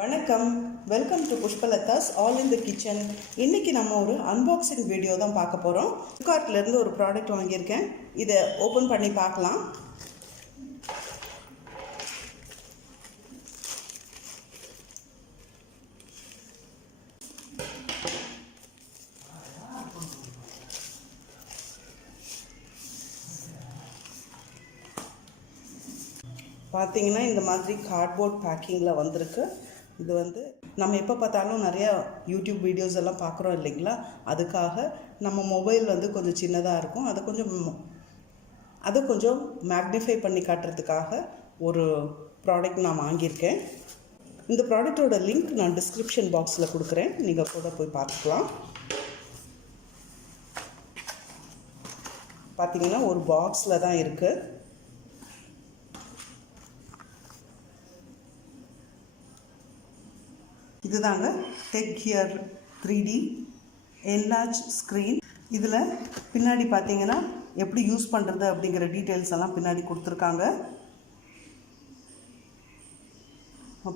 வணக்கம், welcome to Pushpalatha's all in the kitchen. இன்றைக்கி நம்ம ஒரு அன்பாக்சிங் வீடியோ தான் பார்க்க போகிறோம். ஃப்ளிப்கார்ட்லேருந்து ஒரு ப்ராடக்ட் வாங்கியிருக்கேன். இதை ஓப்பன் பண்ணி பார்க்கலாம். பார்த்தீங்கன்னா இந்த மாதிரி கார்ட்போர்ட் பேக்கிங்கில் வந்திருக்கு. இது நம்ம எப்போ பார்த்தாலும் நிறையா யூடியூப் வீடியோஸ் எல்லாம் பார்க்குறோம் இல்லைங்களா, அதுக்காக நம்ம மொபைல் கொஞ்சம் சின்னதாக இருக்கும், அதை கொஞ்சம் மேக்னிஃபை பண்ணி காட்டுறதுக்காக ஒரு ப்ராடக்ட் நான் வாங்கியிருக்கேன். இந்த ப்ராடக்டோட லிங்க் நான் டிஸ்கிரிப்ஷன் பாக்ஸில் கொடுக்குறேன், நீங்கள் கூட போய் பார்த்துக்கலாம். பார்த்தீங்கன்னா ஒரு பாக்ஸில் தான் இருக்குது. இதுதாங்க TechGear 3D enlarge ஸ்க்ரீன். இதில் பின்னாடி பார்த்தீங்கன்னா எப்படி யூஸ் பண்ணுறது அப்படிங்கிற டீட்டெயில்ஸ் எல்லாம் பின்னாடி கொடுத்துருக்காங்க.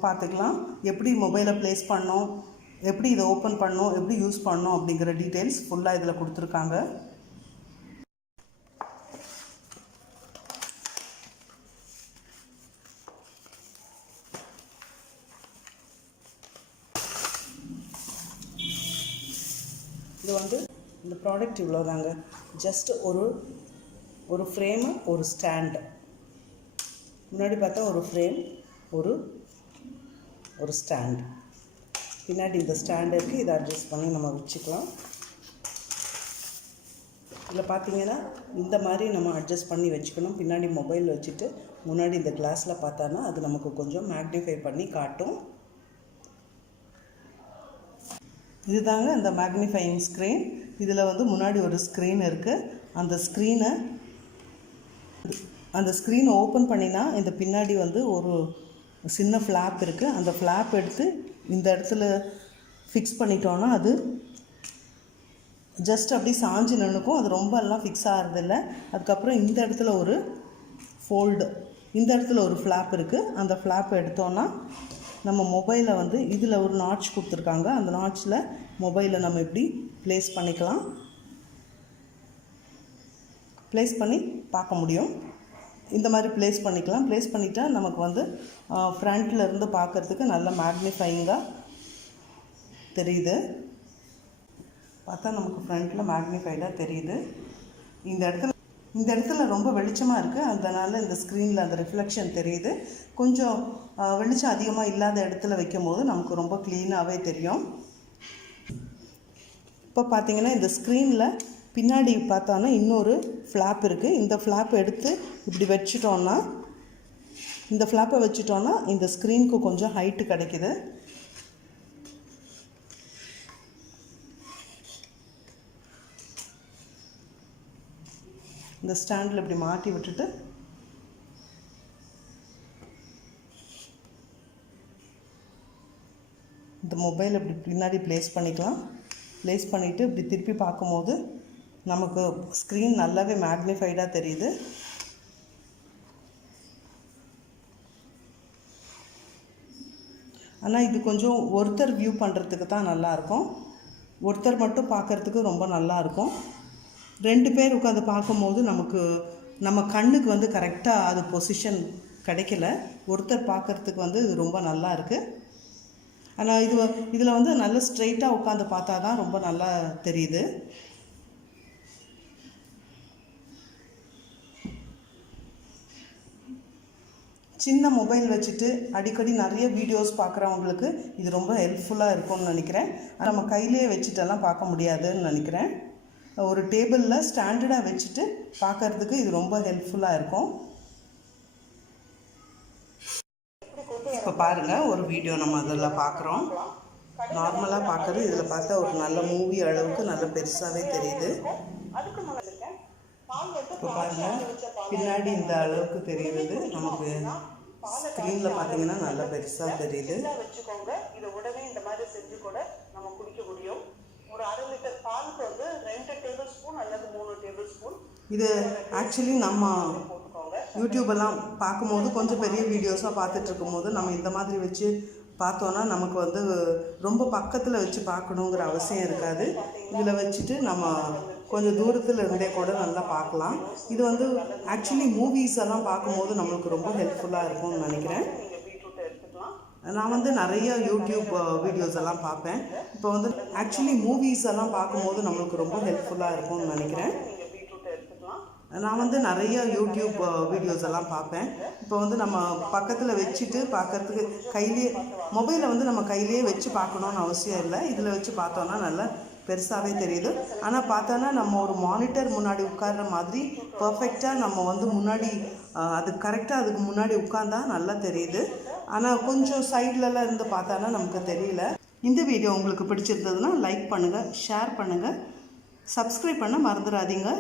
பார்த்துக்கலாம் எப்படி மொபைலை ப்ளேஸ் பண்ணோம், எப்படி இதை ஓப்பன் பண்ணோம், எப்படி யூஸ் பண்ணோம் அப்படிங்கிற டீட்டெயில்ஸ் ஃபுல்லாக இதில் கொடுத்துருக்காங்க. இது இந்த ப்ராடக்ட் இவ்வளோதாங்க. ஜஸ்ட் ஒரு ஃப்ரேமு, ஒரு ஸ்டாண்டு. முன்னாடி பார்த்தா ஒரு ஃப்ரேம், ஒரு ஸ்டாண்ட். பின்னாடி இந்த ஸ்டாண்டு இருக்குது, இதை அட்ஜஸ்ட் பண்ணி நம்ம வச்சுக்கலாம். இதில் பார்த்தீங்கன்னா இந்த மாதிரி நம்ம அட்ஜஸ்ட் பண்ணி வச்சுக்கணும். பின்னாடி மொபைல் வச்சுட்டு முன்னாடி இந்த கிளாஸில் பார்த்தானா அது நமக்கு கொஞ்சம் மேக்னிஃபை பண்ணி காட்டும். இதுதாங்க இந்த மேக்னிஃபையிங் ஸ்க்ரீன். இதில் முன்னாடி ஒரு ஸ்க்ரீன் இருக்குது. அந்த ஸ்க்ரீனை ஓப்பன் பண்ணினா இந்த பின்னாடி ஒரு சின்ன ஃப்ளாப் இருக்குது. அந்த ஃப்ளாப் எடுத்து இந்த இடத்துல ஃபிக்ஸ் பண்ணிட்டோன்னா அது ஜஸ்ட் அப்படி சாஞ்சு நின்றுக்கும். அது ரொம்ப எல்லாம் ஃபிக்ஸ் ஆகிறதில்ல. அதுக்கப்புறம் இந்த இடத்துல ஒரு ஃபோல்டு, இந்த இடத்துல ஒரு ஃப்ளாப் இருக்குது. அந்த ஃப்ளாப்பை எடுத்தோன்னா நம்ம மொபைலை இதில் ஒரு நாட்ச் கொடுத்துருக்காங்க. அந்த நாட்சில் மொபைலை நம்ம இப்படி ப்ளேஸ் பண்ணிக்கலாம், ப்ளேஸ் பண்ணி பார்க்க முடியும். இந்த மாதிரி ப்ளேஸ் பண்ணிக்கலாம். ப்ளேஸ் பண்ணிட்டா நமக்கு ஃப்ரண்ட்டில் இருந்து பார்க்குறதுக்கு நல்ல மேக்னிஃபையிங்காக தெரியுது. பார்த்தா நமக்கு ஃப்ரண்ட்டில் மேக்னிஃபைடாக தெரியுது. இந்த இடத்துல ரொம்ப வெளிச்சமாக இருக்குது, அதனால் இந்த ஸ்க்ரீனில் அந்த ரிஃப்ளெக்ஷன் தெரியுது. கொஞ்சம் வெளிச்சம் அதிகமாக இல்லாத இடத்துல வைக்கும்போது நமக்கு ரொம்ப க்ளீனாகவே தெரியும். இப்போ பார்த்தீங்கன்னா இந்த ஸ்க்ரீனில் பின்னாடி பார்த்தோன்னா இன்னொரு ஃப்ளாப் இருக்குது. இந்த ஃப்ளாப்பை எடுத்து இப்படி வச்சுட்டோன்னா, இந்த ஃப்ளாப்பை வச்சுட்டோன்னா இந்த ஸ்க்ரீனுக்கு கொஞ்சம் ஹைட்டு கிடைக்கிது. இந்த ஸ்டாண்டில் இப்படி மாட்டி விட்டுட்டு இந்த மொபைல் இப்படி பின்னாடி ப்ளேஸ் பண்ணிக்கலாம். ப்ளேஸ் பண்ணிவிட்டு இப்படி திருப்பி பார்க்கும்போது நமக்கு ஸ்க்ரீன் நல்லாவே மேக்னிஃபைடாக தெரியுது. ஆனால் இது கொஞ்சம் ஒருத்தர் வியூ பண்ணுறதுக்கு தான் நல்லாயிருக்கும். ஒருத்தர் மட்டும் பார்க்குறதுக்கு ரொம்ப நல்லாயிருக்கும். 2 பேர் உட்காந்து பார்க்கும்போது நம்ம கண்ணுக்கு கரெக்டாக அது பொசிஷன் கிடைக்கல. ஒருத்தர் பார்க்குறதுக்கு இது ரொம்ப நல்லா இருக்குது. ஆனால் இதில் நல்ல ஸ்ட்ரெயிட்டாக உட்காந்து பார்த்தா தான் ரொம்ப நல்லா தெரியுது. சின்ன மொபைல் வச்சுட்டு அடிக்கடி நிறைய வீடியோஸ் பார்க்குறவங்களுக்கு இது ரொம்ப ஹெல்ப்ஃபுல்லாக இருக்கும்னு நினைக்கிறேன். நம்ம கையிலேயே வச்சுட்டெல்லாம் பார்க்க முடியாதுன்னு நினைக்கிறேன். ஒரு டேபிளில் ஸ்டாண்டர்டாக வச்சுட்டு பார்க்குறதுக்கு இது ரொம்ப ஹெல்ப்ஃபுல்லாக இருக்கும். இப்போ பாருங்கள், ஒரு வீடியோ நம்ம அதில் பார்க்குறோம். நார்மலாக பார்க்குறது இதில் பார்த்தா ஒரு நல்ல மூவி அளவுக்கு நல்ல பெருசாகவே தெரியுது. இப்போ பாருங்கள், பின்னாடி இந்த அளவுக்கு தெரியுது. நமக்கு ஸ்க்ரீனில் பார்த்தீங்கன்னா நல்லா பெருசாக தெரியுது. இதை உடனே இந்த மாதிரி செஞ்சு கூட நம்ம குடிக்க முடியும். ஒரு 1/2 லிட்டர் பாலுக்கு 2 டேபிள் ஸ்பூன் அல்லது 3 டேபிள் ஸ்பூன். இது ஆக்சுவலி நம்ம யூடியூபெல்லாம் பார்க்கும்போது கொஞ்சம் பெரிய வீடியோஸாக பார்த்துட்டு இருக்கும்போது நம்ம இந்த மாதிரி வச்சு பார்த்தோன்னா நமக்கு வந்து ரொம்ப பக்கத்தில் வச்சு பார்க்கணுங்கிற அவசியம் இருக்காது. இதில் வச்சுட்டு நம்ம கொஞ்சம் தூரத்தில் இருந்தே கூட நல்லா பார்க்கலாம். இது வந்து ஆக்சுவலி மூவிஸ் எல்லாம் பார்க்கும்போது நம்மளுக்கு ரொம்ப ஹெல்ப்ஃபுல்லாக இருக்கும்னு நினைக்கிறேன். நான் வந்து நிறைய யூடியூப் வீடியோஸ் எல்லாம் பார்ப்பேன். இப்போ வந்து ஆக்சுவலி மூவிஸ் எல்லாம் பார்க்கும்போது நம்மளுக்கு ரொம்ப ஹெல்ப்ஃபுல்லாக இருக்கும்னு நினைக்கிறேன். நான் வந்து நிறைய யூடியூப் வீடியோஸ் எல்லாம் பார்ப்பேன். இப்போ வந்து நம்ம பக்கத்தில் வச்சுட்டு பார்க்கறதுக்கு கையிலே மொபைலை வந்து நம்ம கையிலேயே வச்சு பார்க்கணுன்னு அவசியம் இல்லை. இதில் வச்சு பார்த்தோன்னா நல்லா பெருசாகவே தெரியுது. ஆனால் பார்த்தோன்னா நம்ம ஒரு மானிட்டர் முன்னாடி உட்கார்ற மாதிரி பர்ஃபெக்டாக நம்ம வந்து முன்னாடி அது கரெக்டாக அதுக்கு முன்னாடி உட்கார்ந்தா நல்லா தெரியுது. ஆனால் கொஞ்சம் சைட்லலாம் இருந்து பார்த்தானா நமக்கு தெரியல. இந்த வீடியோ உங்களுக்கு பிடிச்சிருந்ததுன்னா லைக் பண்ணுங்கள், ஷேர் பண்ணுங்கள், சப்ஸ்கிரைப் பண்ண மறந்துடாதீங்க.